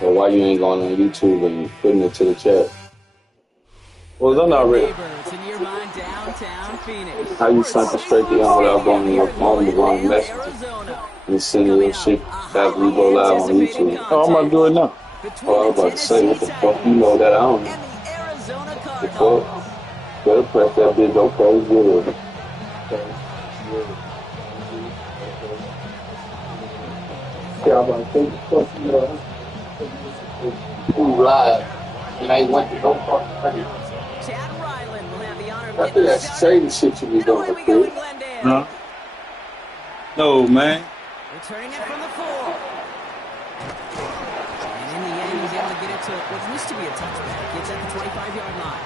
Or why you ain't going on YouTube and putting it to the chat? Well, I'm not ready. How you sent it straight to him without going on your phone to run messages and sending your shit after we go live on YouTube? Oh, I'm about to do it now. Oh, I was about to say, what the fuck? You know that I don't know. The fuck? Better press that bitch, okay, good. Yeah, I'm about to say, fuck you know. You live, and I went to go fucking after that shady shit you be doing, kid. Huh? No, man. Returning it from the 4. And in the end, he's able to get it to what used to be a touchback. It's at the 25-yard line.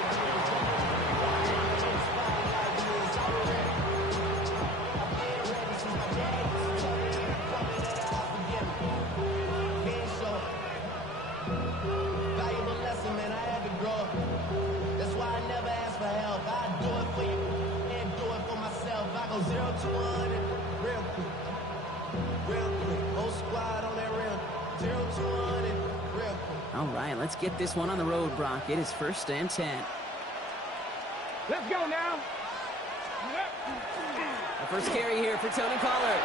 All right, let's get this one on the road, Brock. It is 1st and 10. Let's go now. The first carry here for Tony Pollard.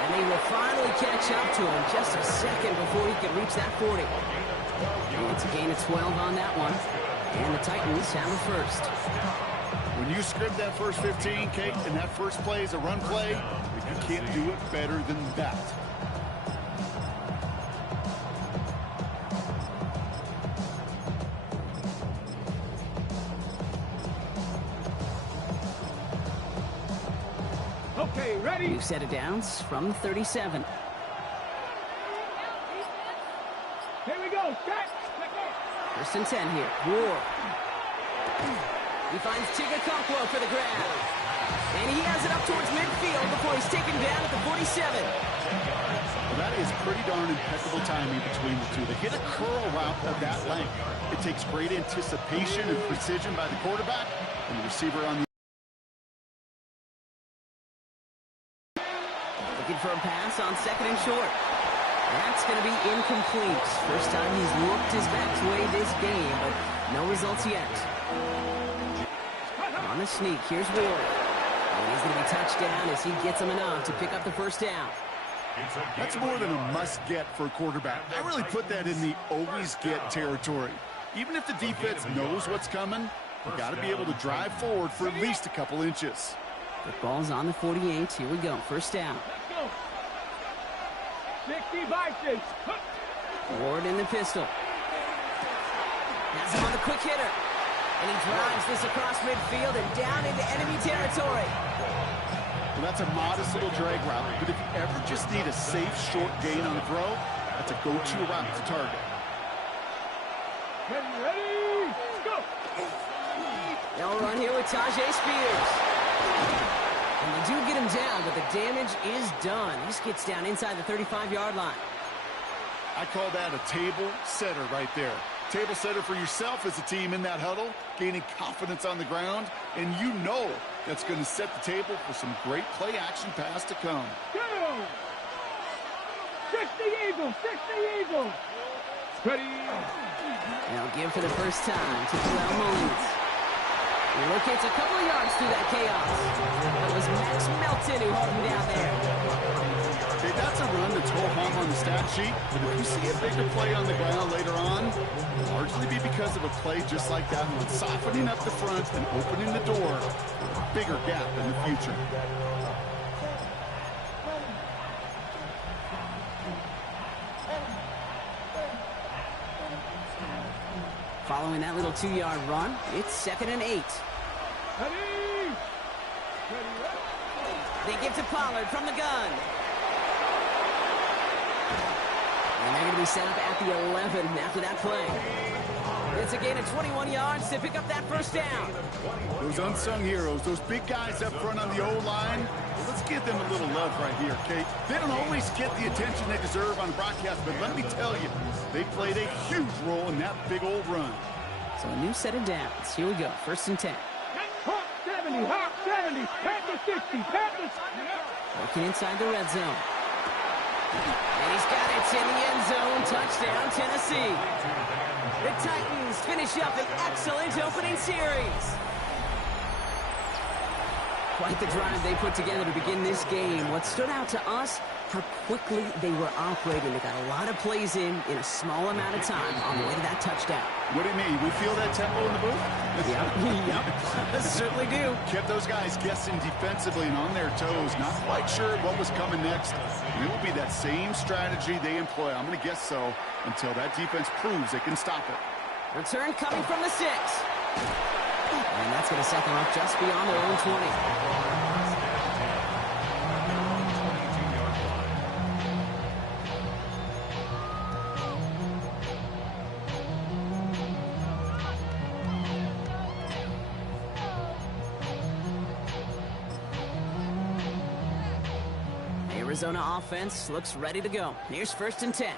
And they will finally catch up to him just a second before he can reach that 40. And it's a gain of 12 on that one. And the Titans have the first. When you script that first 15, Kate, and that first play is a run play, you can't do it better than that. Okay, ready? New set of downs from the 37. Here we go. Set. 1st and 10 here. War. He finds Tigger for the grab. And he has it up towards midfield before he's taken down at the 47. Well, that is pretty darn impeccable timing between the two. They hit a curl route of that length. It takes great anticipation and precision by the quarterback and the receiver on the looking for a pass on 2nd and short. That's going to be incomplete. First time he's looked his best way this game, but no results yet. On the sneak, here's Ward. And he's going to be touched down as he gets him enough to pick up the first down. That's more than a must-get for a quarterback. I really put that in the always-get territory. Even if the defense knows what's coming, you got to be able to drive forward for at least a couple inches. The ball's on the 48. Here we go. First down. 60 Vikings. Ward in the pistol. Has him on the quick hitter. And he drives this across midfield and down into enemy territory. Well, that's a modest little drag route, but if you ever just need a safe, short gain on a throw, that's a go-to route to target. Ready? Go! They'll run here with Tajay Spears. And they do get him down, but the damage is done. He just gets down inside the 35-yard line. I call that a table setter right there. Table setter for yourself as a team in that huddle, gaining confidence on the ground, and you know that's going to set the table for some great play-action pass to come. Go! 60 Eagles! 60 Eagles! Ready? They'll give for the first time to Terrell Mullins. He locates a couple of yards through that chaos. It was Max Melton who held him down there. Okay, that's a run that's ho-hum on the stat sheet, but if you see a bigger play on the ground later on, it'll largely be because of a play just like that one, softening up the front and opening the door for a bigger gap in the future. Following that little 2-yard run, it's 2nd and 8. Ready? They give to Pollard from the gun. And they're going to be set up at the 11 after that play. It's a gain of 21 yards to pick up that first down. Those unsung heroes, those big guys up front on the O-line, well, let's give them a little love right here, Kate. They don't always get the attention they deserve on the broadcast, but let me tell you, they played a huge role in that big old run. So a new set of downs. Here we go, 1st and 10. Hawk 70, Hawk 70, Panther 60, Panthers. Working inside the red zone. And he's got it in the end zone. Touchdown, Tennessee. The Titans finish up an excellent opening series. Quite the drive they put together to begin this game. What stood out to us, how quickly they were operating. They got a lot of plays in a small amount of time on the way to that touchdown. What do you mean? We feel that tempo in the booth? Yep, certainly do. Kept those guys guessing defensively and on their toes. Not quite sure what was coming next. It will be that same strategy they employ. I'm going to guess so until that defense proves they can stop it. Return coming from the 6. And that's going to set them up just beyond their own 20. Arizona offense looks ready to go. Here's 1st and 10.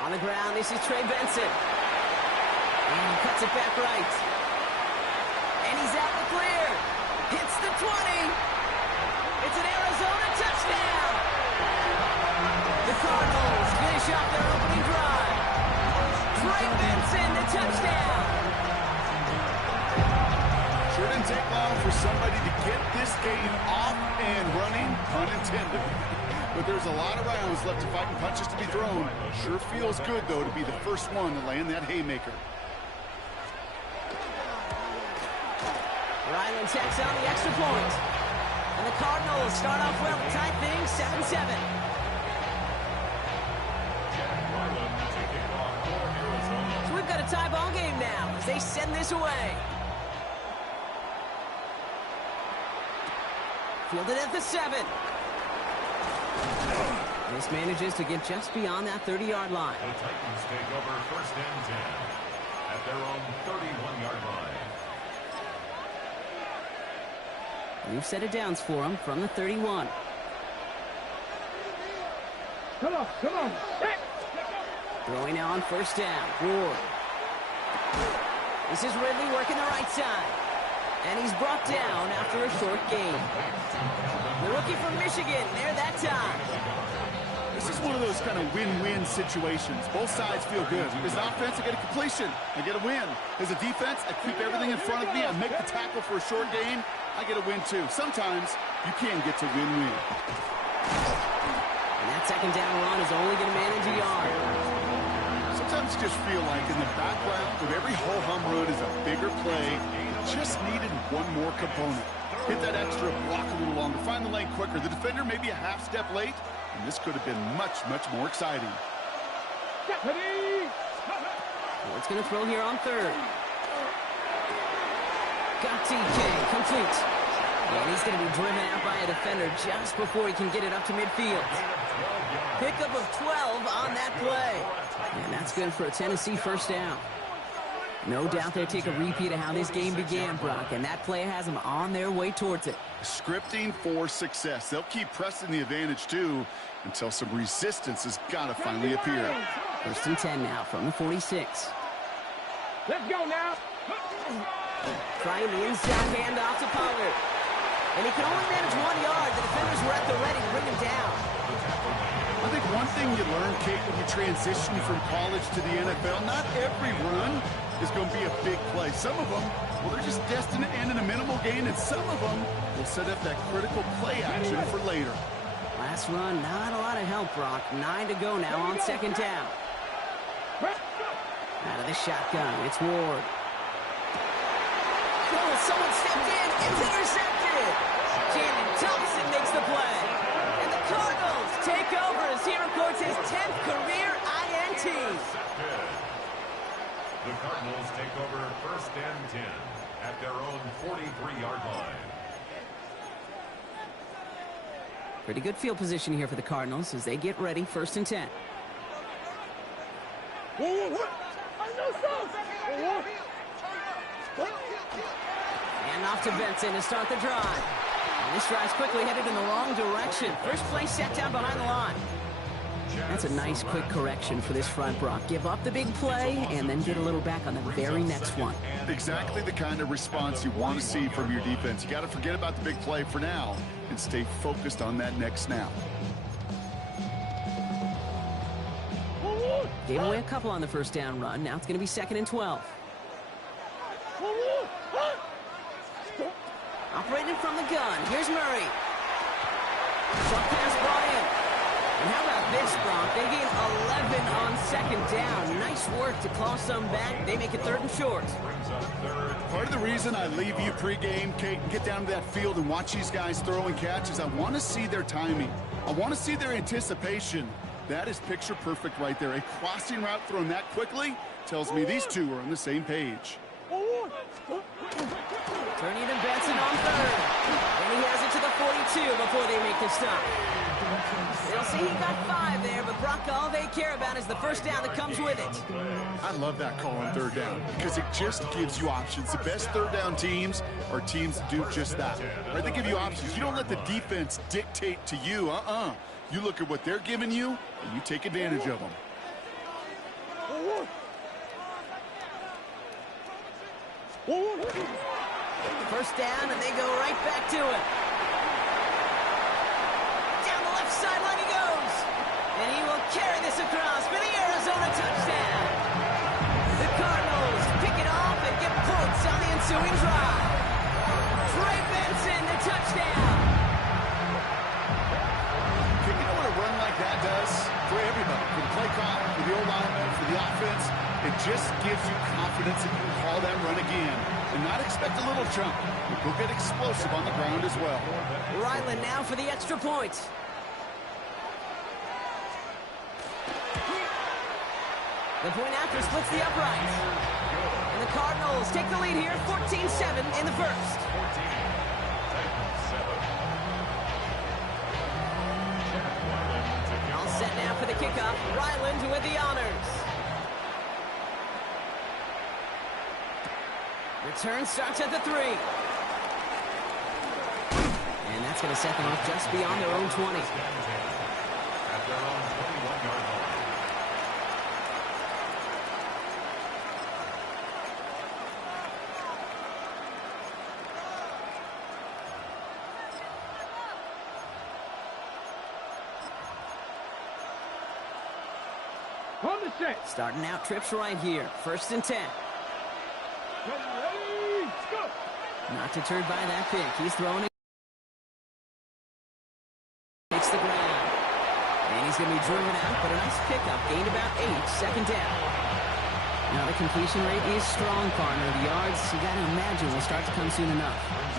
On the ground, this is Trey Benson. And he cuts it back right. And he's out the clear. Hits the 20. It's an Arizona touchdown. The Cardinals finish off their opening drive. Trey Benson, the touchdown. Sure didn't take long for somebody to get this game off and running, pun intended. But there's a lot of rounds left to fight and punches to be thrown. Sure feels good, though, to be the first one to land that haymaker. Ryland tacks on the extra point. And the Cardinals start off well to tie things 7-7. So we've got a tie ball game now as they send this away. Fielded at the 7. This manages to get just beyond that 30-yard line. The Titans take over 1st and 10 at their own 31-yard line. We've set it downs for them from the 31. Come on. Throwing now on 1st down. Ward. This is Ridley working the right side. And he's brought down after a short gain. The rookie from Michigan, there that time. This is one of those kind of win-win situations. Both sides feel good. As an offense, I get a completion. I get a win. As a defense, I keep everything in front of me. I make the tackle for a short gain. I get a win, too. Sometimes you can get to win-win. And that 2nd down run is only going to manage a yard. Sometimes you just feel like in the background of every ho-hum run is a bigger play. Just needed one more component. Hit that extra block a little longer. Find the lane quicker. The defender maybe a half step late, and this could have been much, much more exciting. Ward's going to throw here on 3rd. Got TK, complete. And he's going to be driven out by a defender just before he can get it up to midfield. Pickup of 12 on that play. And that's good for a Tennessee 1st down. No doubt they'll take a repeat of how this game began, Brock, and that play has them on their way towards it. Scripting for success. They'll keep pressing the advantage, too, until some resistance has got to finally appear. 1st and 10 now from the 46. Let's go now. Trying the inside handoff to Pollard. And he can only manage 1 yard. The defenders were at the ready to bring him down. I think one thing you learn, Kate, when you transition from college to the NFL, not every run is going to be a big play. Some of them, well, they're just destined to end in a minimal gain, and some of them will set up that critical play action for later. Last run, not a lot of help, Brock. 9 to go now on 2nd down. Out of the shotgun, it's Ward. Oh, someone stepped in. It's intercepted. Jalen Thompson makes the play. And the Cardinals take over as he records his 10th career INT. The Cardinals take over 1st and 10 at their own 43-yard line. Pretty good field position here for the Cardinals as they get ready. 1st and 10. And off to Benson to start the drive. And this drive's quickly headed in the wrong direction. First play set down behind the line. That's a nice quick correction for this front, Brock. Give up the big play and then get a little back on the very next one. Exactly the kind of response you want to see from your defense. You got to forget about the big play for now and stay focused on that next snap. Gave away a couple on the first down run. Now it's going to be 2nd and 12. Operating from the gun. Here's Murray. Short pass brought in. And how about this, Bronk? They gain 11 on 2nd down. Nice work to claw some back. They make it 3rd and short. Part of the reason I leave you pregame, Kate, and get down to that field and watch these guys throw and catch is I want to see their timing. I want to see their anticipation. That is picture perfect right there. A crossing route thrown that quickly tells me these two are on the same page. Turning to Benson on 3rd. And he has it to the 42 before they make the stop. They'll see he got 5 there, but Brock, all they care about is the first down that comes with it. I love that call on 3rd down because it just gives you options. The best 3rd down teams are teams that do just that. Right? They give you options. You don't let the defense dictate to you. You look at what they're giving you, and you take advantage of them. First down, and they go right back to it. Down the left sideline he goes. And he will carry this across for the Arizona touchdown. The Cardinals pick it off and get points on the ensuing drive. Trey Benson, the touchdown. You know what a run like that does for everybody, for the play call, for the old lineman, for the offense? It just gives you confidence that you can call that run again and not expect a little jump. You'll get explosive on the ground as well. Ryland now for the extra point. The point after splits the uprights. And the Cardinals take the lead here, 14-7 in the first. All set now for the kickoff. Ryland with the honors. Return starts at the 3. And that's going to set them off just beyond their own 20. At their own 21-yard line. On the set. Starting out trips right here. 1st and 10. Ready, go. Not deterred by that pick. He's throwing it. Hits the ground. And he's going to be driven out, but a nice pickup. Gained about 8. 2nd down. Now the completion rate is strong, partner. The yards, you got to imagine, will start to come soon enough.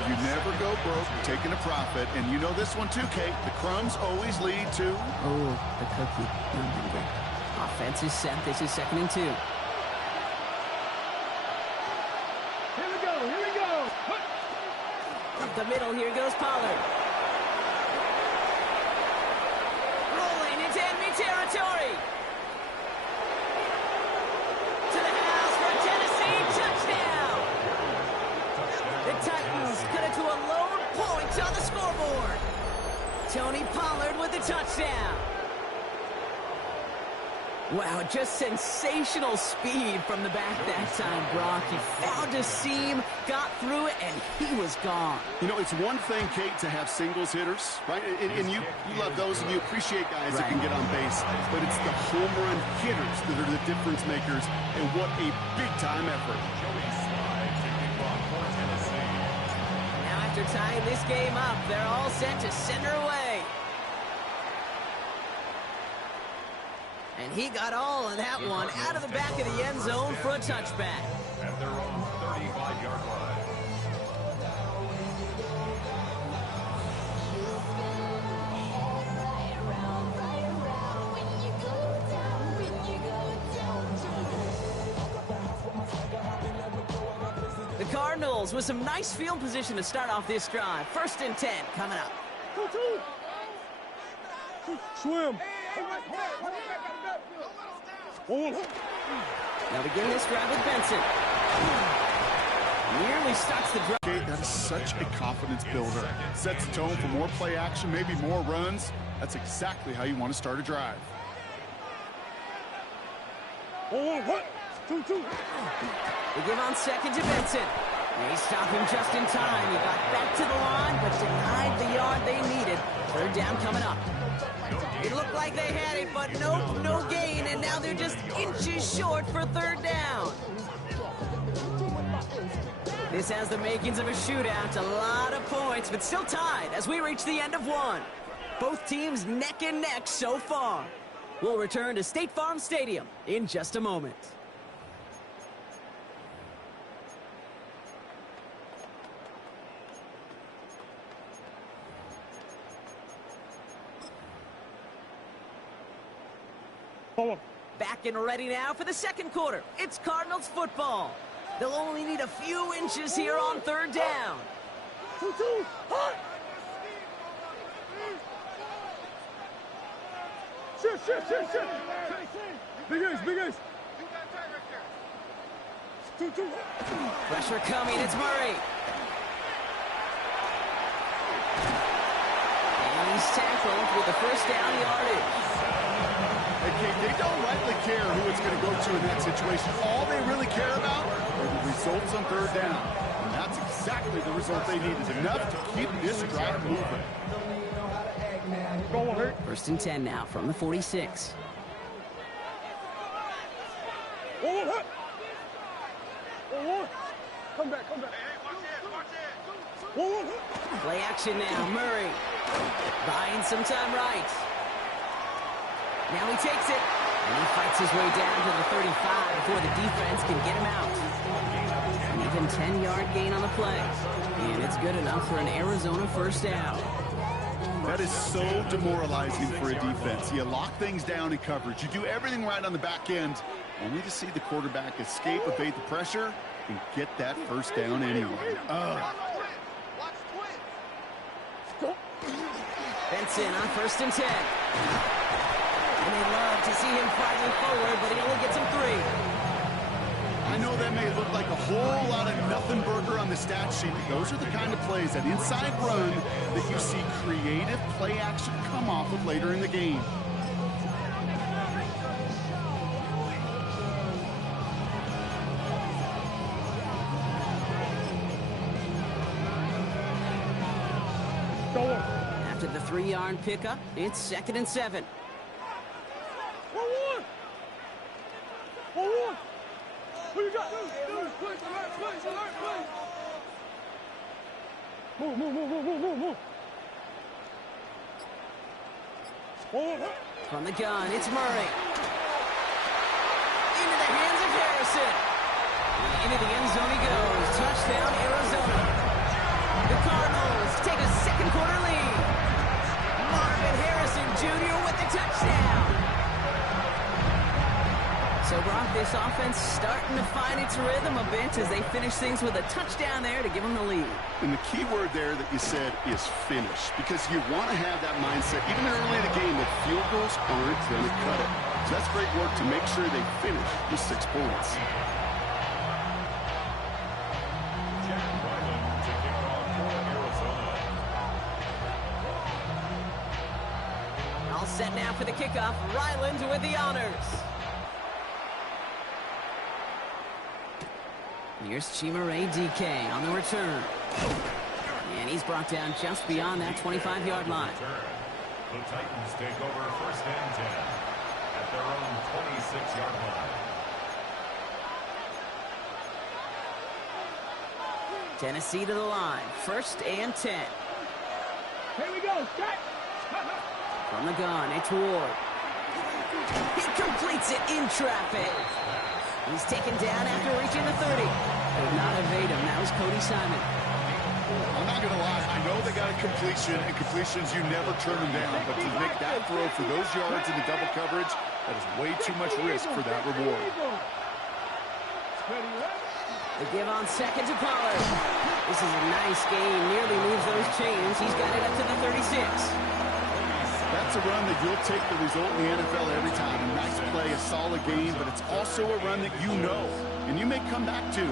You never go broke taking a profit, and you know this one too, Kate. The crumbs always lead to... Oh, the cookie. Offense is set. This is 2nd and 2. Up the middle, here goes Pollard. Rolling into enemy territory. To the house for a Tennessee touchdown. The Titans cut it to a lower point on the scoreboard. Tony Pollard with the touchdown. Wow, just sensational speed from the back that time, Brock. He found a seam, got through it, and he was gone. You know, it's one thing, Kate, to have singles hitters, right? And you love those, and you appreciate guys that can get on base. But it's the home run hitters that are the difference makers, and what a big-time effort. Now after tying this game up, they're all set to send her away. And he got all of that one out of the back of the end zone for a touchback. At their own 35-yard line. The Cardinals with some nice field position to start off this drive. 1st and 10 coming up. Swim. Now begin this drive with Benson. Nearly starts the drive. Okay, that is such a confidence builder. Sets the tone for more play action, maybe more runs. That's exactly how you want to start a drive. what? 2-2. They give on second to Benson. They stop him just in time. He got back to the line, but denied the yard they needed. Third down coming up. It looked like they had it, but nope, no gain, and now they're just inches short for third down. This has the makings of a shootout, a lot of points, but still tied as we reach the end of one. Both teams neck and neck so far. We'll return to State Farm Stadium in just a moment. Back and ready now for the second quarter. It's Cardinals football. They'll only need a few inches here on third down. 2-2. Hot. Shit. Big ace. 2-2. Pressure coming, it's Murray. And he's tackled with the first down yardage. Okay, they don't rightly care who it's going to go to in that situation. All they really care about are the results on third down. And that's exactly the result they needed. Enough to keep this drive moving. First and 10 now from the 46. Come back. Play action now, Murray. Buying some time right. Now he takes it, and he fights his way down to the 35 before the defense can get him out. An even 10-yard gain on the play, and it's good enough for an Arizona first down. That is so demoralizing for a defense. You lock things down in coverage. You do everything right on the back end, only to see the quarterback escape, evade the pressure, and get that first down anyway. Benson on first and 10. And they love to see him fighting forward, but he only gets him 3. I know that may look like a whole lot of nothing burger on the stat sheet, but those are the kind of plays, that inside run, that you see creative play action come off of later in the game. After the 3-yard pickup, it's second and 7. 1-1. Who you got? Move. From the gun, it's Murray. Into the hands of Harrison. Into the end zone he goes. Touchdown, Arizona. The Cardinals take a second quarter lead. Marvin Harrison Jr. with the touchdown. So, Brock, this offense starting to find its rhythm a bit as they finish things with a touchdown there to give them the lead. And the key word there that you said is finish, because you want to have that mindset, even early in the game, that field goals aren't going to cut it. So that's great work to make sure they finish with 6 points. All set now for the kickoff. Ryland with the honors. Here's Chimere DK on the return. And he's brought down just beyond that 25-yard line. The Titans take over first and 10 at their own 26-yard line. Tennessee to the line. First and 10. Here we go. From the gun, it's Ward. He completes it in traffic. He's taken down after reaching the 30. Could not evade him. That was Cody Simon. I'm not going to lie. I know they got a completion, and completions, you never turn them down. But to make that throw for those yards in the double coverage, that is way too much risk for that reward. They give on second to Pollard. This is a nice gain. Nearly moves those chains. He's got it up to the 36. That's a run that you'll take the result in the NFL every time. A nice play, a solid game, but it's also a run that you know, and you may come back to.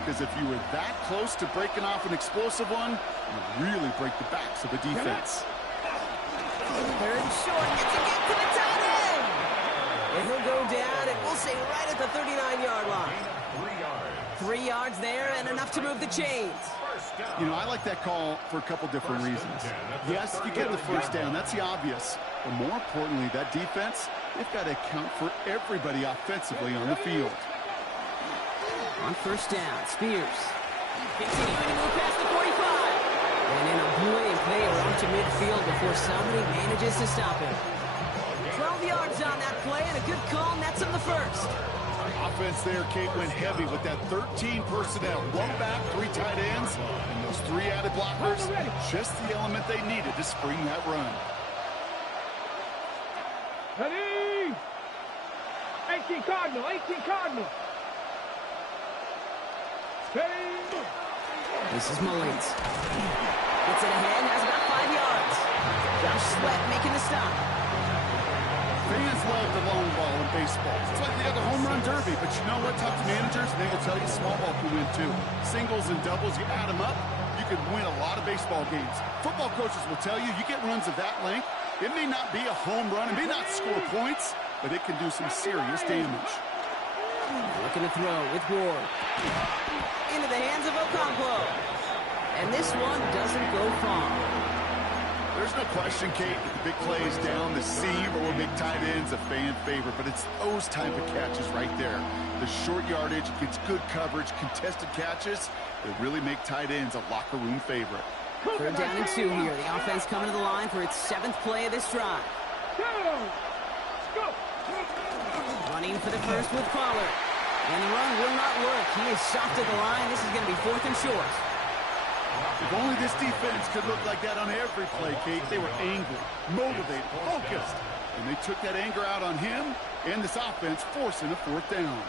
Because if you were that close to breaking off an explosive one, you really break the backs of the defense. Third and short. It's a get to the tight end. And he'll go down, and we'll say right at the 39-yard line. 3 yards. 3 yards there, and enough to move the chains. You know, I like that call for a couple different reasons. Yes, you get the first down. That's the obvious. But more importantly, that defense, they've got to account for everybody offensively on the field. On first down, Spears. Continuing to move past the 45. And in a blink, they are up to midfield before somebody manages to stop him. 12 yards on that play, and a good call nets him the first. Offense there, Kate, went heavy with that 13 personnel. 1 back, 3 tight ends, and those 3 added blockers. Just the element they needed to spring that run. Ready? 18 Cardinal, 18 Cardinal. Ready? This is Mullins. Gets it ahead, has about 5 yards. Josh Sweat making the stop. Fans love the long ball in baseball. It's like they have the home run derby, but you know what? Talk to managers, and they will tell you small ball can win too. Singles and doubles, you add them up, you can win a lot of baseball games. Football coaches will tell you, you get runs of that length, it may not be a home run, it may not score points, but it can do some serious damage. Looking to throw with Ward. Into the hands of Okonkwo. And this one doesn't go far. There's no question, Kate, that the big plays down the seam or big tight ends a fan favorite, but it's those type of catches right there. The short yardage gets good coverage, contested catches that really make tight ends a locker room favorite. 3rd down and 2 here. The offense coming to the line for its 7th play of this drive. Go! Running for the first with Pollard. And the run will not work. He is soft at the line. This is going to be 4th and short. If only this defense could look like that on every play, Kate. They were angry, motivated, focused. And they took that anger out on him and this offense, forcing a 4th down.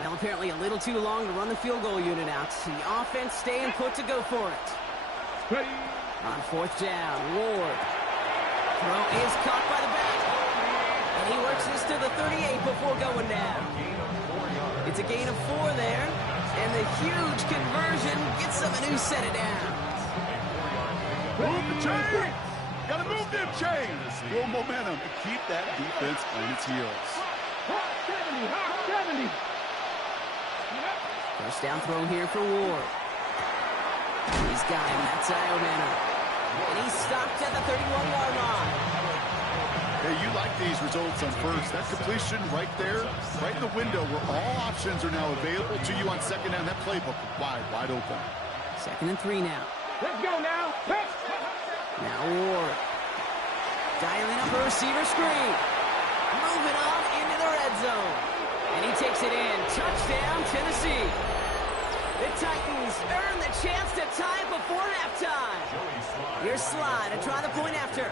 Well, apparently a little too long to run the field goal unit out. The offense staying put to go for it. Ready? On 4th down, Ward. Throw is caught by the back. And he works this to the 38 before going down. It's a gain of 4 there. And the huge conversion gets them a new set of downs. Move the chains! Gotta move them chains! Build momentum and keep that defense on its heels. Hot 70, hot 70. First down throw here for Ward. He's got him. That's Iovana. And he's stopped at the 31-yard line. Hey, you like these results on first. That completion right there, right in the window where all options are now available to you on 2nd down. That playbook wide open. 2nd and 3 now. Let's go now. Now Ward. Dialing up a receiver screen. Moving on into the red zone. And he takes it in. Touchdown, Tennessee. The Titans earn the chance to tie before halftime. Here's Slide to try the point after.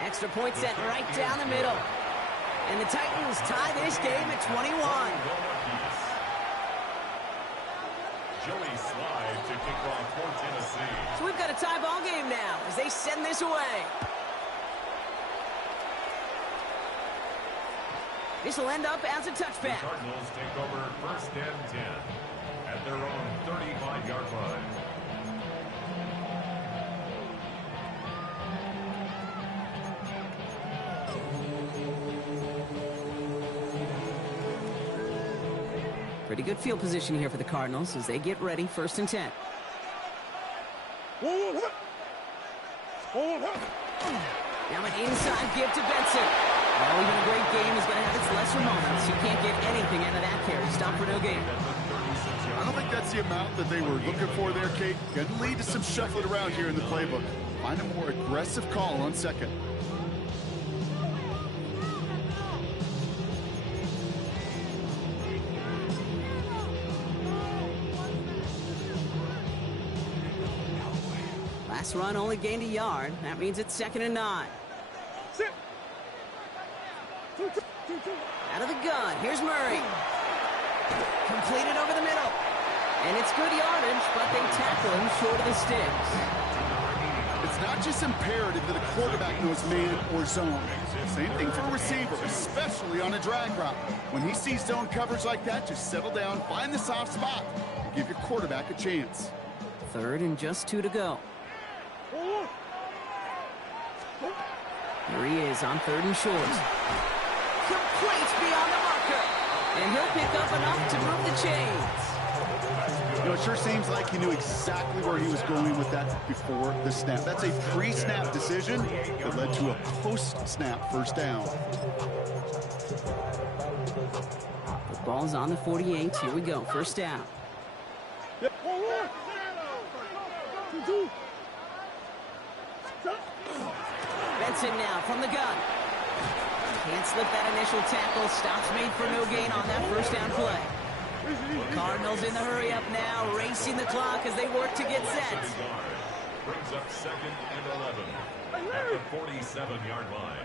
Extra point set right down the middle. And the Titans tie this game at 21. Joey Slide to kick off for Tennessee. So we've got a tie ball game now as they send this away. This will end up as a touchback. The Cardinals take over 1st and 10 at their own 35-yard line. Pretty good field position here for the Cardinals as they get ready, 1st and 10. Now an inside give to Benson. Well, even a great game is going to have its lesser moments. You can't get anything out of that carry. Stop for no gain. I don't think that's the amount that they were looking for there, Kate. Going to lead to some shuffling around here in the playbook. Find a more aggressive call on 2nd. Last run only gained a yard. That means it's 2nd and 9. Out of the gun, here's Murray. Completed over the middle. And it's good yardage, but they tackle him short of the sticks. It's not just imperative that a quarterback knows man or zone. Same thing for a receiver, especially on a drag route. When he sees zone coverage like that, just settle down, find the soft spot, and give your quarterback a chance. 3rd and just 2 to go. Here he is on 3rd and short. Complete beyond the marker. And he'll pick up enough to move the chains. You know, it sure seems like he knew exactly where he was going with that before the snap. That's a pre-snap decision that led to a post-snap first down. The ball's on the 48. Here we go. First down. Benson now from the gun. Can't slip that initial tackle. Stops made for no gain on that first down play. Cardinals in the hurry up now, racing the clock as they work to get set. Brings up 2nd and 11 at the 47-yard line.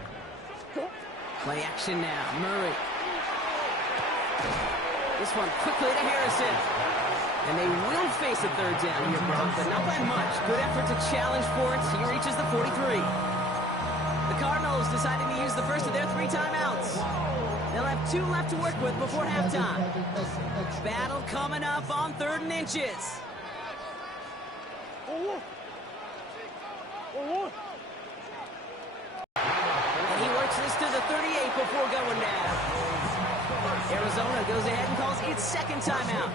Play action now. Murray. This one quickly to Harrison. And they will face a 3rd down here, Brock, but not by much. Good effort to challenge for it. He reaches the 43. The Cardinals deciding to use the first of their 3 timeouts. They'll have 2 left to work with before halftime. Battle coming up on 3rd and inches. And he works this to the 38 before going down. Arizona goes ahead and calls its 2nd timeout.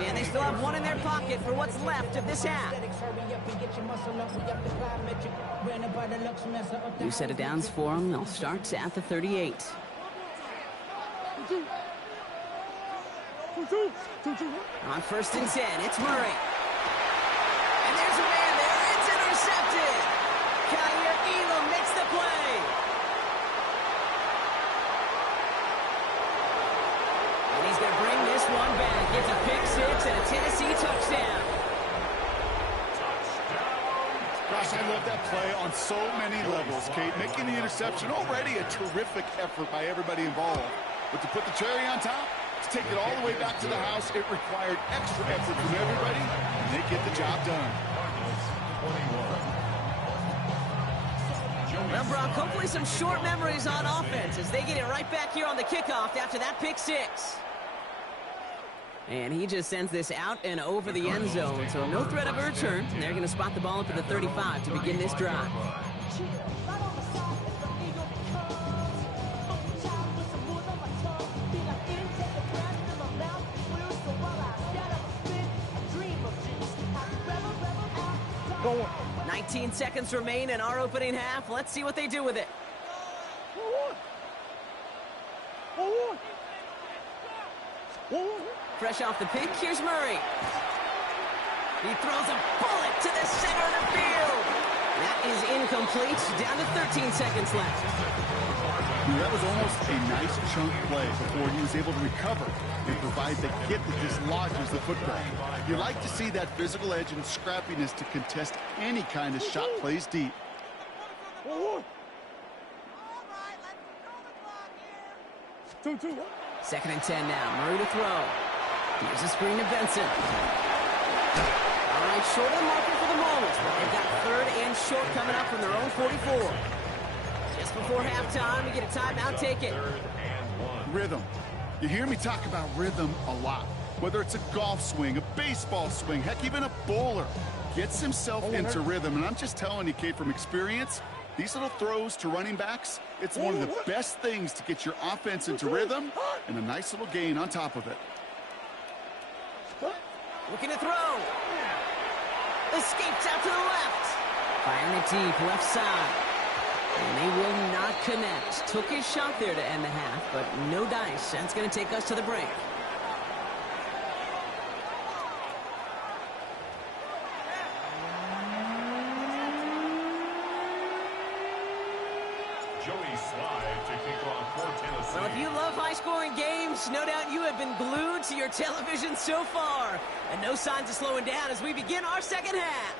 And they still have 1 in their pocket for what's left of this half. New set of downs for them. They'll start at the 38. On 1st and 10, it's Murray. And there's a man there. It's intercepted. Kyer Elam makes the play. And he's going to bring this one back. Gets a pick 6 and a Tennessee touchdown. Gosh, I love that play on so many levels, Kate. Making the interception, already a terrific effort by everybody involved. But to put the cherry on top, to take it all the way back to the house, it required extra effort from everybody, and they get the job done. Well, Brock, hopefully some short memories on offense as they get it right back here on the kickoff after that pick 6. And he just sends this out and over the end zone, so no threat of a return. They're going to spot the ball up at the 35 to begin this drive. Go on. 19 seconds remain in our opening half. Let's see what they do with it. Fresh off the pick, here's Murray. He throws a bullet to the center of the field. That is incomplete. Down to 13 seconds left. That was almost a nice chunk play before he was able to recover and provide the hit that dislodges the football. You like to see that physical edge and scrappiness to contest any kind of shot plays deep. 2-2. 2nd and 10 now. Murray to throw. Here's a screen to Benson. All right, short of the marker for the moment, but they've got 3rd and short coming up from their own 44. Just before halftime, we get a timeout. Take it. Rhythm. You hear me talk about rhythm a lot. Whether it's a golf swing, a baseball swing, heck, even a bowler gets himself into rhythm. And I'm just telling you, Kate, from experience, these little throws to running backs, it's one of the best things to get your offense into rhythm and a nice little gain on top of it. Looking to throw. Escapes out to the left. Firing it deep, left side. And they will not connect. Took his shot there to end the half, but no dice. That's going to take us to the break. Well, if you love high-scoring games, no doubt you have been glued to your television so far. And no signs of slowing down as we begin our second half.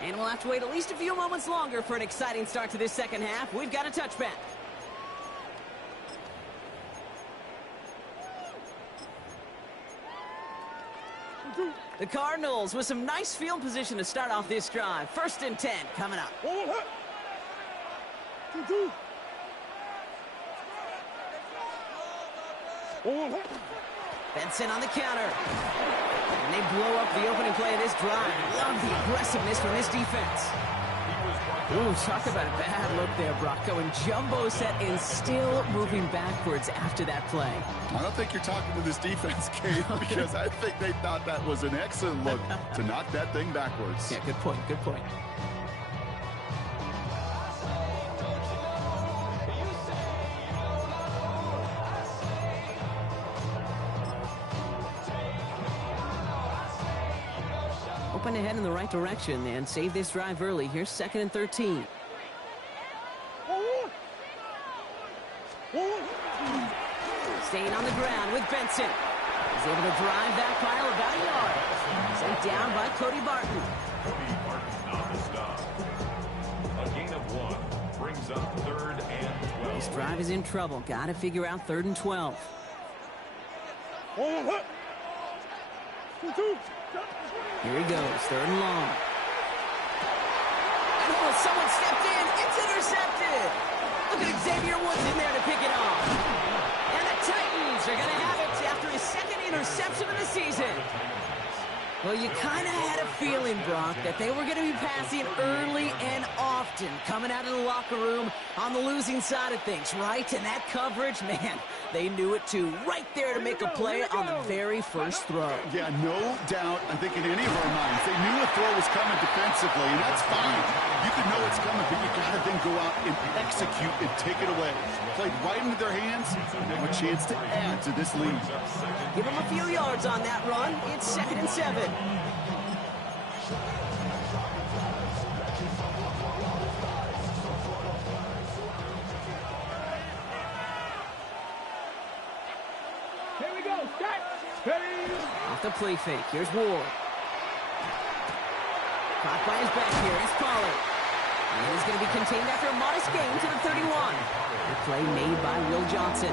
And we'll have to wait at least a few moments longer for an exciting start to this second half. We've got a touchback. The Cardinals with some nice field position to start off this drive. 1st and 10 coming up. Benson on the counter. And they blow up the opening play of this drive. Love the aggressiveness from this defense. Ooh, talk about a bad look there, Brock. Going jumbo set and still moving backwards after that play. I don't think you're talking to this defense, Kate, because I think they thought that was an excellent look to knock that thing backwards. Yeah, good point, good point. Open ahead in the right direction and save this drive early. Here's 2nd and 13. Staying on the ground with Benson. He's able to drive that pile about a yard. Sent down by Cody Barton. Cody Barton on the stop. A gain of 1 brings up 3rd and 12. This drive is in trouble. Got to figure out 3rd and 12. Here he goes, 3rd and long. And someone stepped in. It's intercepted. Look at Xavier Woods in there to pick it off. And the Titans are going to have it after his 2nd interception of the season. Well, you kind of had a feeling, Brock, that they were going to be passing early and often, coming out of the locker room on the losing side of things, right? And that coverage, man, they knew it too. Right there to make a play on the very first throw. Yeah, no doubt, I think in any of our minds, they knew a throw was coming defensively, and that's fine. You can know it's coming, but you got to then go out and execute and take it away. Played right into their hands, and have a chance to add to this lead. Give them a few yards on that run. It's 2nd and 7. Here we go. Set. Ready. Off the play fake. Here's Ward. Caught by his back here. It's Pollard. And he's going to be contained after a modest gain to the 31. The play made by Will Johnson.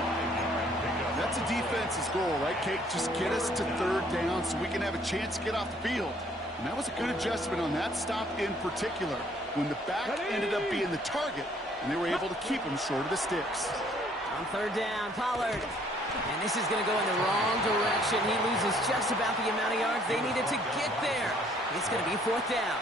That's a defense's goal, right, Kate? Just get us to 3rd down so we can have a chance to get off the field. And that was a good adjustment on that stop in particular, when the back ended up being the target, and they were able to keep him short of the sticks. On 3rd down, Pollard. And this is going to go in the wrong direction. He loses just about the amount of yards they needed to get there. It's going to be 4th down.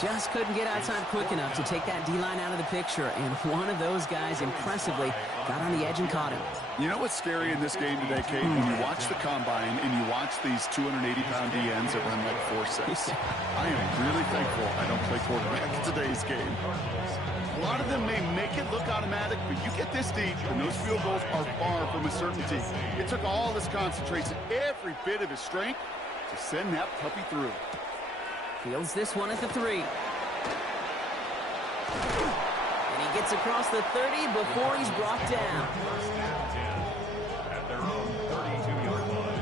Just couldn't get outside quick enough to take that D-line out of the picture, and one of those guys impressively got on the edge and caught him. You know what's scary in this game today, Kate? When you watch the combine and you watch these 280-pound DNs that run like 4.6. I am really thankful I don't play quarterback in today's game. A lot of them may make it look automatic, but you get this deep, and those field goals are far from a certainty. It took all his concentration, every bit of his strength, to send that puppy through. Fields this one at the 3. And he gets across the 30 before he's brought down. At their own 32-yard line.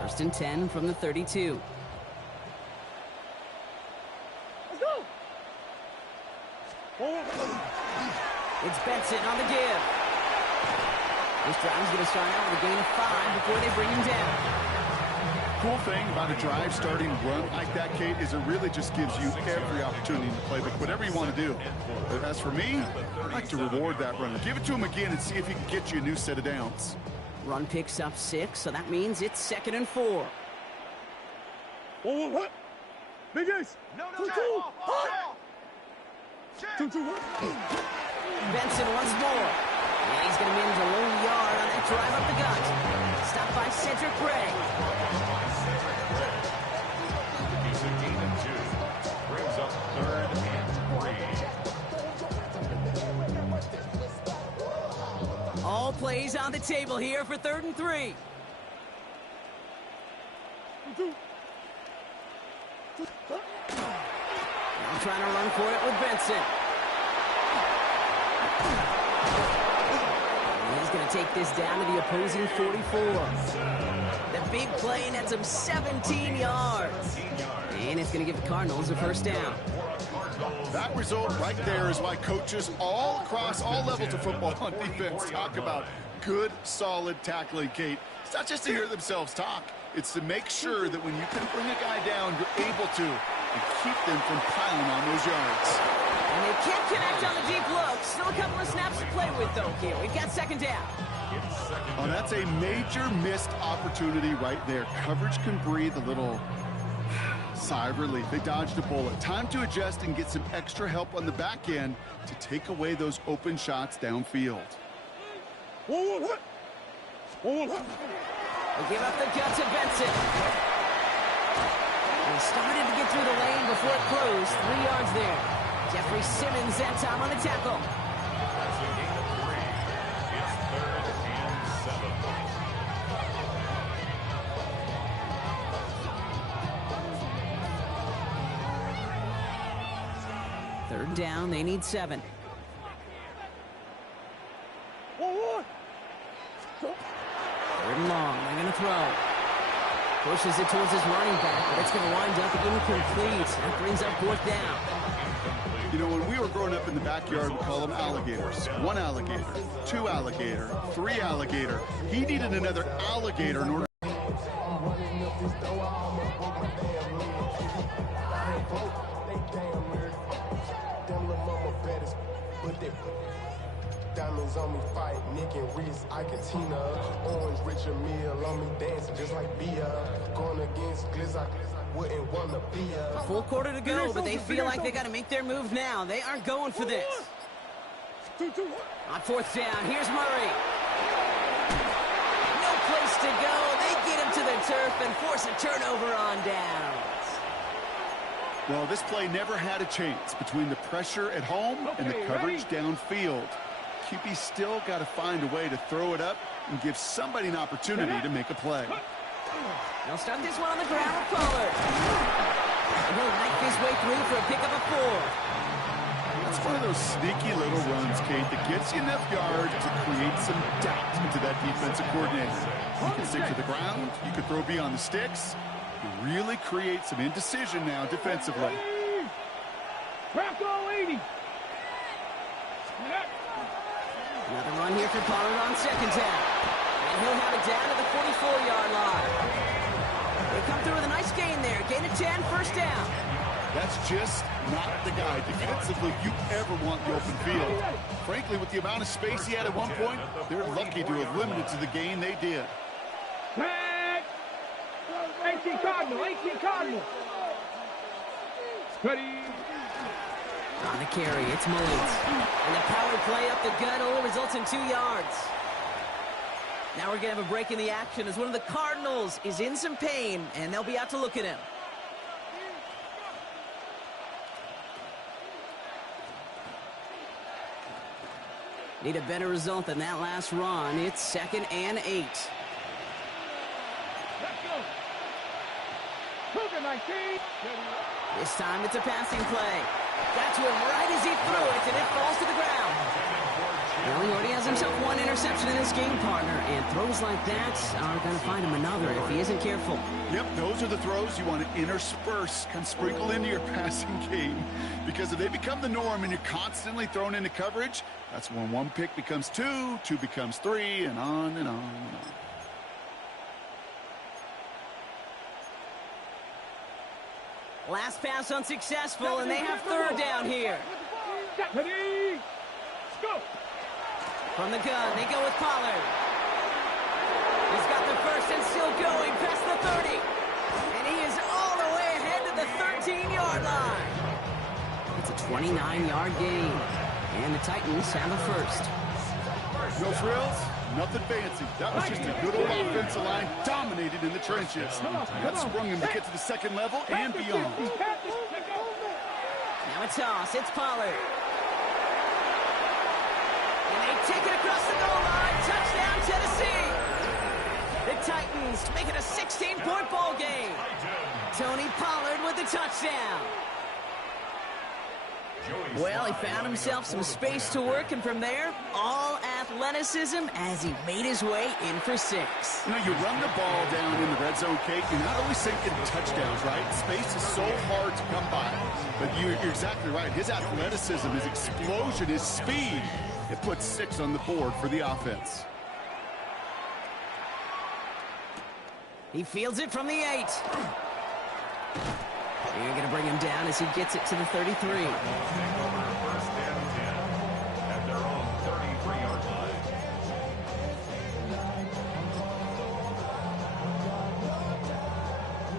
First and 10 from the 32. Let's go. It's Benson on the give. This drive's going to start out with a gain of 5 before they bring him down. Cool thing about a drive starting run like that, Kate, is it really just gives you every opportunity to play whatever you want to do. But as for me, I like to reward that runner. Give it to him again and see if he can get you a new set of downs. Run picks up 6, so that means it's 2nd and 4. What? Big Ace. No. 2-2. Benson once more. And he's going to manage a lone yard on that drive up the gut. Stopped by Cedric Gray. It's a gain of 2. Brings up 3rd and 3. All plays on the table here for 3rd and 3. Now trying to run for it with Benson. And he's going to take this down to the opposing 44. The big play nets him 17 yards. And it's going to give the Cardinals a 1st down. That result right there is why coaches all across all levels of football on defense talk about good, solid tackling, Kate. It's not just to hear themselves talk. It's to make sure that when you can bring a guy down, you're able to, and keep them from piling on those yards. And they can't connect on the deep look. Still a couple of snaps to play with, though, here. We've got second down. Oh, that's a major missed opportunity right there. Coverage can breathe a little sigh of relief. They dodged a bullet. Time to adjust and get some extra help on the back end to take away those open shots downfield. They give up the gut to Benson. He started to get through the lane before it closed. 3 yards there. Jeffrey Simmons that time on the tackle. That's a gain of 3. It's 3rd and 7. 3rd down, they need 7. Third and long, they're going to throw. Pushes it towards his running back, but it's going to wind up incomplete. That brings up 4th down. You know, when we were growing up in the backyard, we call them alligators. 1 alligator, 2 alligator, 3 alligator. He needed another alligator in order. Diamonds on me fight, Nick and Reese, Ike and Tina. Orange Richard Mill on me dancing just like Bia. Going against Glizz, I wouldn't want to be a Full quarter to go, but they feel like they got to make their move now. They aren't going for this. On 4th down, here's Murray. No place to go. They get him to the turf and force a turnover on downs. Well, this play never had a chance between the pressure at home and the coverage downfield. QB still got to find a way to throw it up and give somebody an opportunity to make a play. They'll start this one on the ground with Pollard. He'll make his way through for a pickup of 4. That's one of those sneaky little runs, Kate, that gets you enough yards to create some doubt into that defensive coordinator. You can stick to the ground. You can throw beyond the sticks. You really create some indecision now defensively. Crack all 80. Another run here for Pollard on 2nd down. And he'll have it down to the 44-yard line. They come through with a nice gain there. Gain of 10, 1st down. That's just not the guy defensively you ever want the open field. Frankly, with the amount of space he had at one point, they're lucky to have limited to the gain they did. Back. 18 Cardinal, 18 Cardinal. Ready. On the carry, it's Mullins. And the power play up the gut only results in 2 yards. Now we're going to have a break in the action as one of the Cardinals is in some pain, and they'll be out to look at him. Need a better result than that last run. It's 2nd and 8. Let's go. Cougar 19. This time it's a passing play. Got to him right as he threw it, and it falls to the ground. Well, he already has himself 1 interception in this game, partner, and throws like that are going to find him another if he isn't careful. Yep, those are the throws you want to intersperse and sprinkle into your passing game, because if they become the norm and you're constantly thrown into coverage, that's when 1 pick becomes 2, 2 becomes 3, and on and on and on. Last pass unsuccessful, and they have 3rd down here. Ready. Go. From the gun, they go with Pollard. He's got the 1st and still going past the 30. And he is all the way ahead to the 13-yard line. It's a 29-yard gain. And the Titans have a 1st. No frills, nothing fancy. That was just a good old offensive line dominated in the trenches. That sprung him to get to the 2nd level and beyond. Now a toss, it's Pollard. And they take it across the goal line. Touchdown, Tennessee. The Titans make it a 16-point ball game. Tony Pollard with the touchdown. Well, he found himself some space to work, and from there, all athleticism as he made his way in for 6. You know, you run the ball down in the red zone, Kate, you're not only sinking touchdowns, right? Space is so hard to come by. But you're exactly right. His athleticism, his explosion, his speed, it puts 6 on the board for the offense. He fields it from the 8. They're going to bring him down as he gets it to the 33. Take over first and 10 at their own 33-yard line.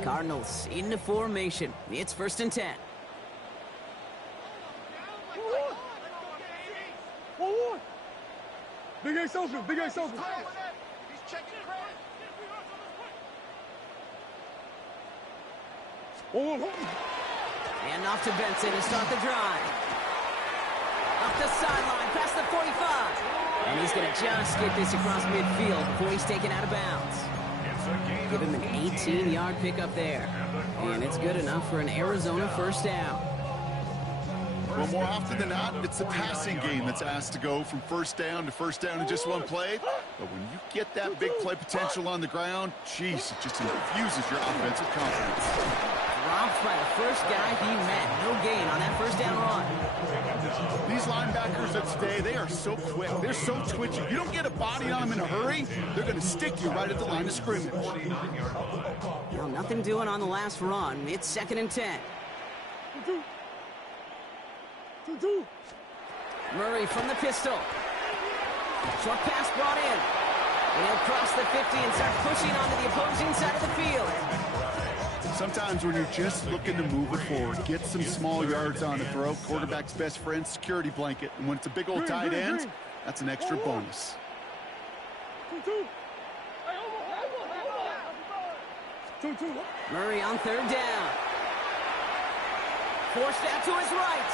Cardinals into formation. It's 1st and 10. Big Ace open, Big Ace open. He's checking credit. And off to Benson to start the drive. Off the sideline, past the 45. And he's going to just get this across midfield before he's taken out of bounds. Give him an 18-yard pickup there. And it's good enough for an Arizona first down. Well, more often than not, it's the passing game that's asked to go from first down in just one play. But when you get that big play potential on the ground, geez, it just infuses your offensive confidence. Dropped by the first guy he met. No gain on that first down run. These linebackers of today, they are so quick. They're so twitchy. You don't get a body on them in a hurry, they're going to stick you right at the line of scrimmage. Well, nothing doing on the last run. It's 2nd and 10. Murray from the pistol. Short pass brought in. And he'll cross the 50 and start pushing onto the opposing side of the field. Sometimes when you're just looking to move it forward, get some small yards on a throw, quarterback's best friend, security blanket. And when it's a big old tight end, that's an extra bonus. Murray on 3rd down. Forced out to his right.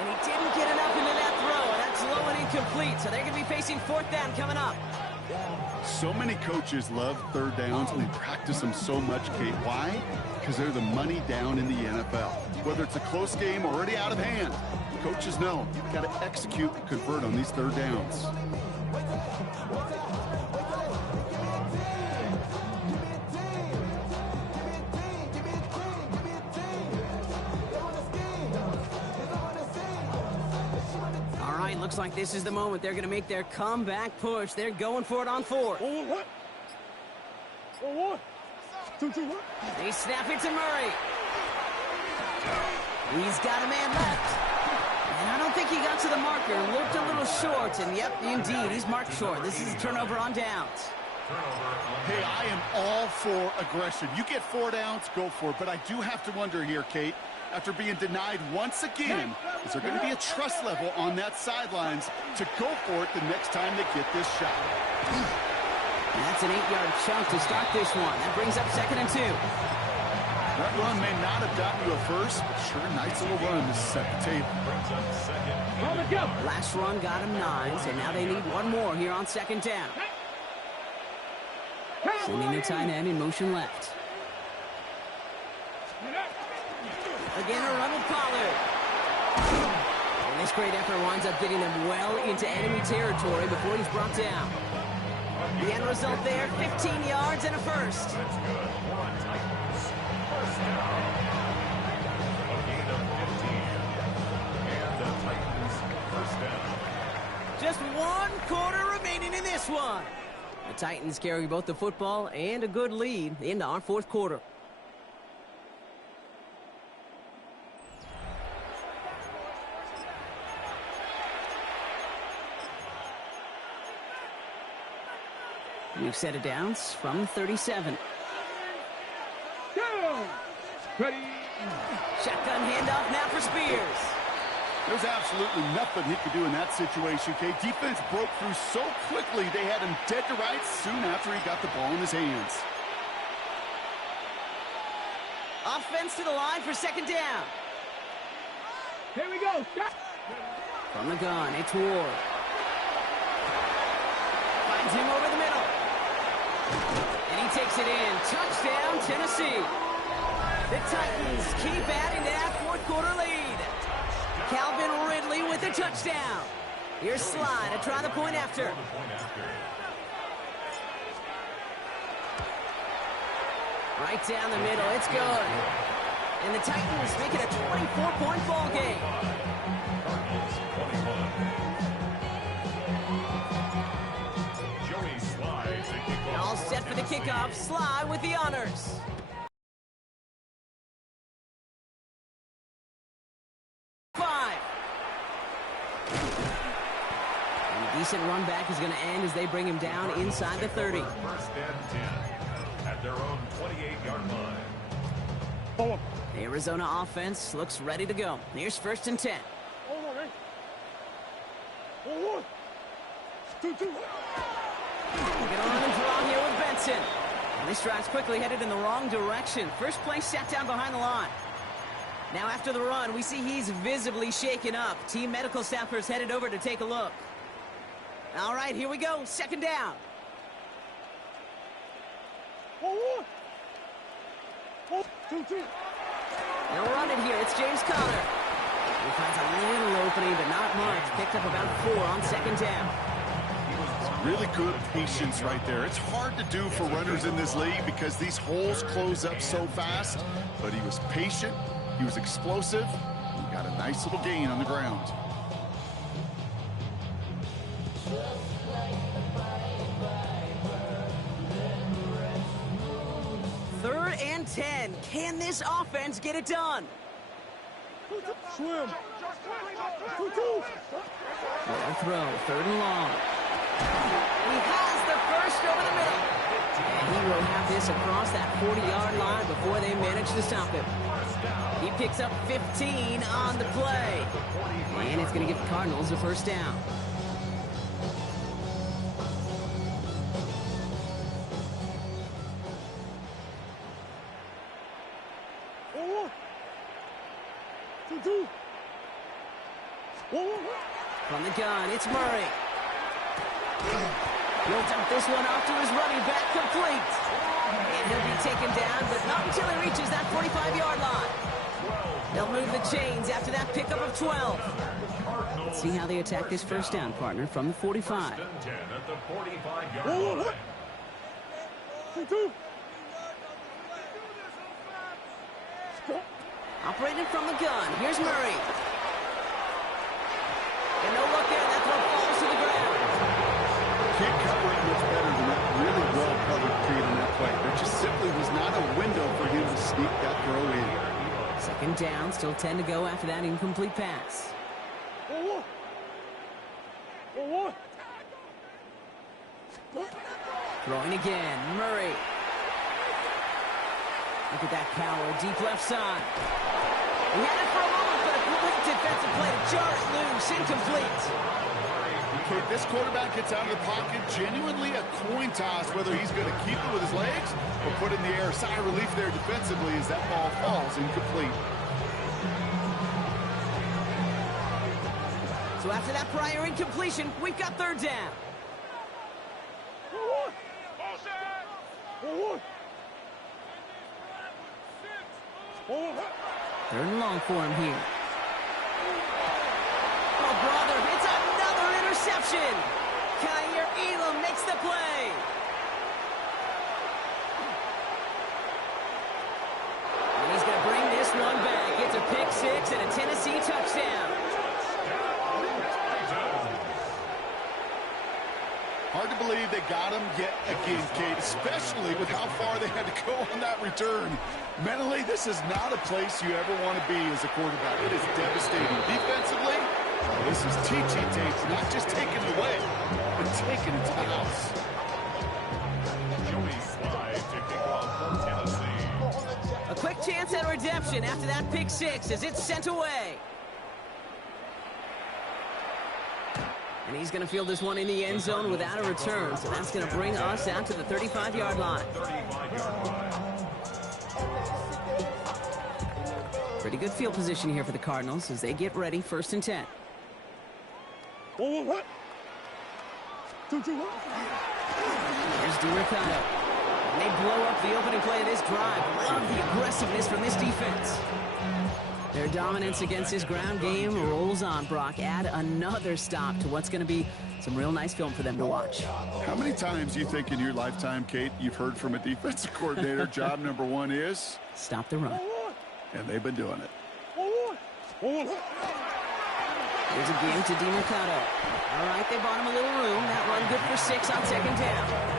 And he didn't get enough into that throw. That's low and incomplete. So they're going to be facing 4th down coming up. So many coaches love 3rd downs and they practice them so much, Kate. Why? Because they're the money down in the NFL. Whether it's a close game or already out of hand, coaches know you've got to execute and convert on these 3rd downs. Looks like this is the moment they're going to make their comeback push. They're going for it on 4th. They snap it to Murray. He's got a man left. And I don't think he got to the marker. Looked a little short. And yep, indeed, he's marked short. This is a turnover on downs. Hey, I am all for aggression. You get 4 downs, go for it. But I do have to wonder here, Kate, after being denied once again, is there going to be a trust level on that sidelines to go for it the next time they get this shot? That's an 8-yard chunk to start this one. That brings up 2nd and 2. That run may not have gotten you a first, but sure, nice little run to set the table. Last run got him 9, so now they need one more here on 2nd down. Sending the tight end in motion left. Again, a run with Pollard. And this great effort winds up getting them well into enemy territory before he's brought down. The end result there, 15 yards and a first. That's good. Titans. First down. A gain of 15. And the Titans first down. Just 1 quarter remaining in this one. The Titans carry both the football and a good lead into our 4th quarter. New set of downs from 37. Down. Ready. Shotgun handoff now for Spears. There's absolutely nothing he could do in that situation, Kate. Defense broke through so quickly, they had him dead to rights soon after he got the ball in his hands. Offense to the line for 2nd down. Here we go. From the gun, it's Ward. Finds him over the middle. And he takes it in. Touchdown, Tennessee. The Titans keep adding to that 4th quarter lead. Calvin Ridley with a touchdown. Here's Sly to try the point after. Right down the middle, it's good. And the Titans make it a 24-point ball game. All set for the kickoff. Sly with the honors. Decent run back is going to end as they bring him down inside the 30. First and 10 at their own 28-yard line. The Arizona offense looks ready to go. Here's first and 10. We're going to run and draw here with Benson. And this drive's quickly headed in the wrong direction. First play sat down behind the line. Now after the run, we see he's visibly shaken up. Team medical staffers headed over to take a look. All right, here we go. Second down. They'll run it here. It's James Conner. He finds a little opening, but not much. Picked up about 4 on second down. Really good patience right there. It's hard to do for runners in this league because these holes close up so fast. But he was patient. He was explosive. He got a nice little gain on the ground. Third and 10. Can this offense get it done? Swim. Well, throw. Third and long. He has the first over the middle. And he will have this across that 40-yard line before they manage to stop him. He picks up 15 on the play. And it's going to give the Cardinals a first down. From the gun, it's Murray. He'll dump this one off to his running back, complete. And he'll be taken down, but not until he reaches that 45-yard line. They'll move the chains after that pickup of 12. Let's see how they attack this first down, partner, from the 45. First and 10 at the 45-yard line. Operating from the gun, here's Murray. And no look there, that throw falls to the ground. Can't cover it much better than that. Really well covered Creed on that play. There just simply was not a window for him to sneak that throw in. Second down, still 10 to go after that incomplete pass. Throwing again, Murray. Look at that power, deep left side. He had it for a moment, but a quick defensive play to jar it loose, incomplete. Okay, this quarterback gets out of the pocket, genuinely a coin toss, whether he's going to keep it with his legs or put it in the air. Sigh of relief there defensively as that ball falls incomplete. So after that prior incompletion, we've got third down. Third and long for him here. Oh, brother, it's another interception. Kyer Elam makes the play. And he's going to bring this one back. It's a pick six and a Tennessee touchdown. Hard to believe they got him yet again, Kate, especially with how far they had to go on that return. Mentally, this is not a place you ever want to be as a quarterback. It is devastating. Defensively, this is teaching tapes, not just taking it away, but taking it to the house. Joey Sly to kick off for Tennessee. A quick chance at redemption after that pick six as it's sent away. And he's going to field this one in the end zone without a return. So that's going to bring us out to the 35-yard line. 35-yard line. Pretty good field position here for the Cardinals as they get ready, first and 10. Here's DeRicardo. And they blow up the opening play of this drive. Love the aggressiveness from this defense. Their dominance against his ground game rolls on, Brock. Add another stop to what's going to be some real nice film for them to watch. How many times do you think in your lifetime, Kate, you've heard from a defensive coordinator, job number one is? Stop the run. And they've been doing it. Here's a game to DeMarcado. All right, they bought him a little room. That run good for 6 on second down.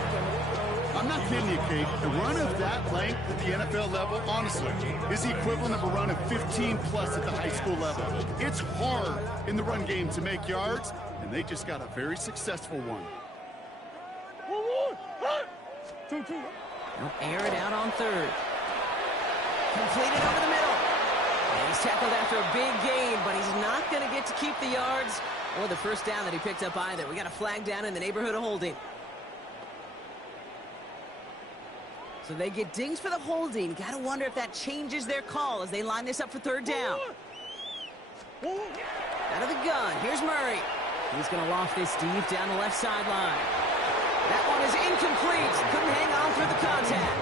I'm not kidding you, Kate. A run of that length at the NFL level, honestly, is the equivalent of a run of 15-plus at the high school level. It's hard in the run game to make yards, and they just got a very successful one. They'll air it out on third. Completed over the middle. And he's tackled after a big gain, but he's not going to get to keep the yards or the first down that he picked up either. We got a flag down in the neighborhood of holding. So they get dinged for the holding. Got to wonder if that changes their call as they line this up for third down. Out of the gun, here's Murray. He's going to loft this deep down the left sideline. That one is incomplete. Couldn't hang on through the contact.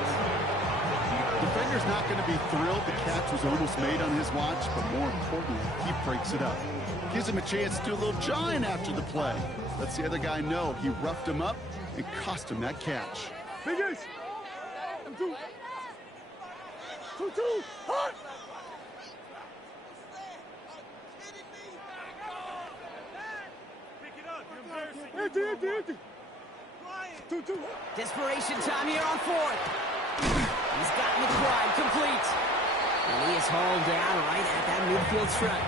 Defender's not going to be thrilled the catch was almost made on his watch, but more importantly, he breaks it up. Gives him a chance to do a little jawing after the play. Lets the other guy know he roughed him up and cost him that catch. Hot! Empty. Desperation time here on fourth. He's gotten the drive complete. And he is hauled down right at that midfield stripe.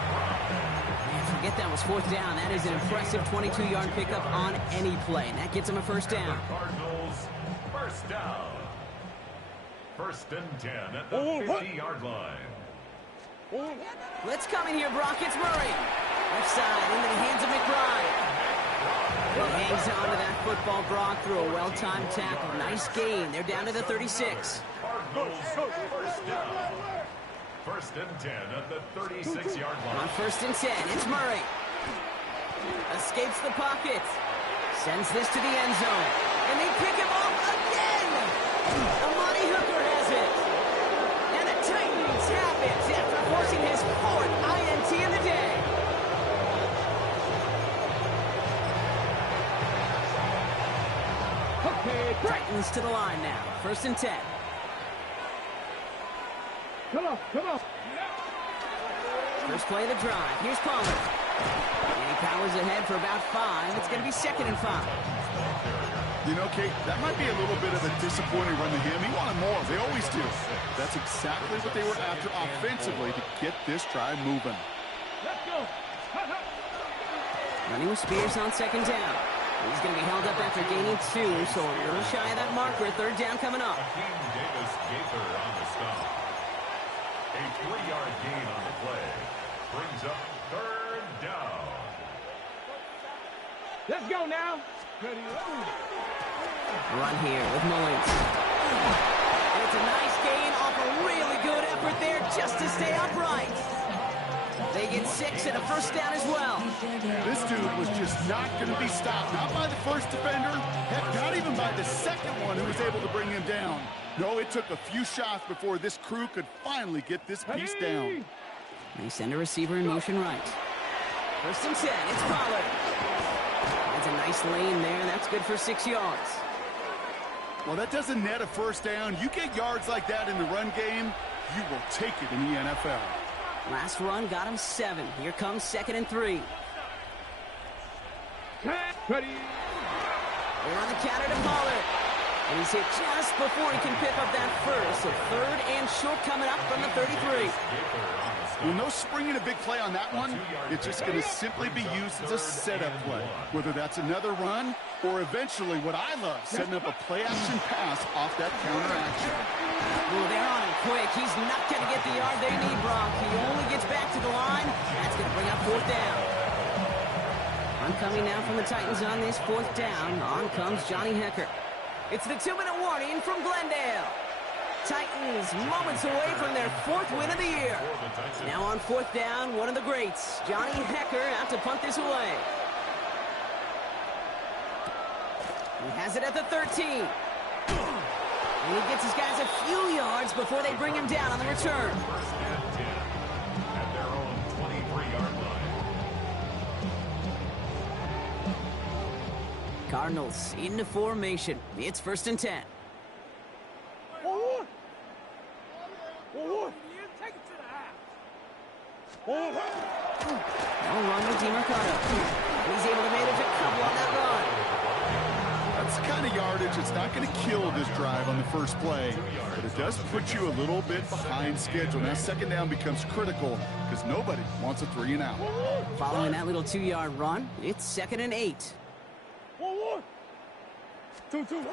Man, forget that was fourth down. That is an impressive 22-yard pickup on any play. And that gets him a first down. Cardinals, first down. First and 10 at the 50-yard line. Blitz coming here, Brock. It's Murray. Left side into the hands of McBride. He hangs on to that football, Brock, through a well-timed tackle. Nice gain. They're down to the 36. Cardinals, first down. First and 10 at the 36-yard line. On first and 10, it's Murray. Escapes the pocket. Sends this to the end zone. And they pick him off again. Amani Hooker has it. And the Titans have it after forcing his fourth INT of the day. Titans to the line now. First and 10. Come on. First play of the drive. Here's Palmer. And he powers ahead for about 5. It's going to be second and 5. You know, Kate, that might be a little bit of a disappointing run to him. He wanted more. They always do. That's exactly what they were after offensively to get this drive moving. Let's go. Running with Spears on second down. He's going to be held up after gaining 2, so a little shy of that marker. Third down coming up. Hakeem Davis-Gaither on the stop. A 3-yard gain on the play. Brings up third down. Let's go now. Run here with Mullins. And it's a nice gain off a really good effort there just to stay upright. They get 6 and a first down as well. This dude was just not going to be stopped. Not by the first defender. Heck, not even by the second one who was able to bring him down. No, it took a few shots before this crew could finally get this piece down. They send a receiver in motion right. First and 10, it's Pollard. That's a nice lane there. That's good for 6 yards. Well, that doesn't net a first down. You get yards like that in the run game, you will take it in the NFL. Last run got him 7. Here comes second and 3. Ready. They're on the counter to Pollard. And he's hit just before he can pick up that first. So third and short coming up from the 33. Well, no springing a big play on that one. It's just going to simply be used as a setup play. Whether that's another run or eventually what I love, setting up a play-action pass off that counter action. Ooh, they're on him quick. He's not going to get the yard they need, Brock. He only gets back to the line. That's going to bring up fourth down. Coming now from the Titans on this fourth down. On comes Johnny Hecker. It's the 2-minute warning from Glendale. Titans moments away from their 4th win of the year. Now on fourth down, one of the greats, Johnny Hecker, out to punt this away. He has it at the 13. And he gets his guys a few yards before they bring him down on the return. First and 10 at their own 23-yard line. Cardinals into formation. It's first and 10. Forward. Take it to the half. No run with DeMarcado. And he's able to manage a couple on that run. That's the kind of yardage that's not going to kill this drive on the first play, but it does put you a little bit behind schedule. Now second down becomes critical because nobody wants a 3 and out. Following that little 2-yard run, it's 2nd and 8. 1-1. 2-2.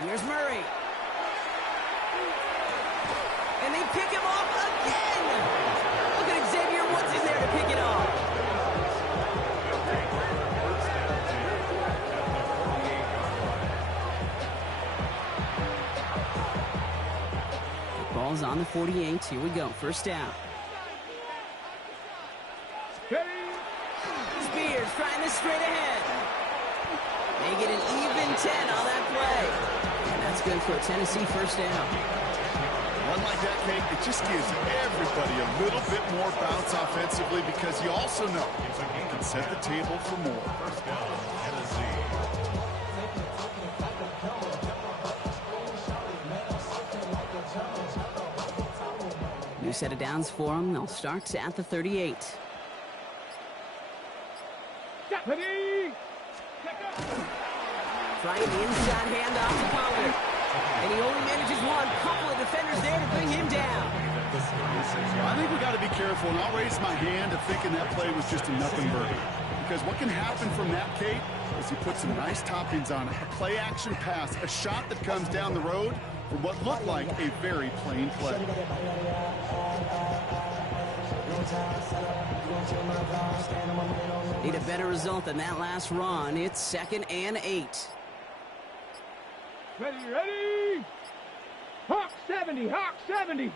Here's Murray. And they pick him off again. Look at Xavier Woods in there to pick it off. The ball's on the 48. Here we go. First down. Spears trying this straight ahead. They get an even 10 on that play. And that's good for a Tennessee first down. One like that, Kate, it just gives everybody a little bit more bounce offensively because you also know you can set the table for more. First down, Tennessee. New set of downs for them. They'll start at the 38. Trying the inside handoff to Pollard. And he only manages one. Couple of defenders there to bring him down. I think we got to be careful, and I'll raise my hand of thinking that play was just a nothing burger. Because what can happen from that, Kate, is he puts some nice toppings on it. A play-action pass, a shot that comes down the road for what looked like a very plain play. Need a better result than that last run. It's 2nd and 8. Ready! Hawk 70! Hawk 70!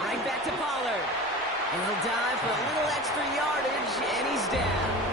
Right back to Pollard. And he'll dive for a little extra yardage, and he's down.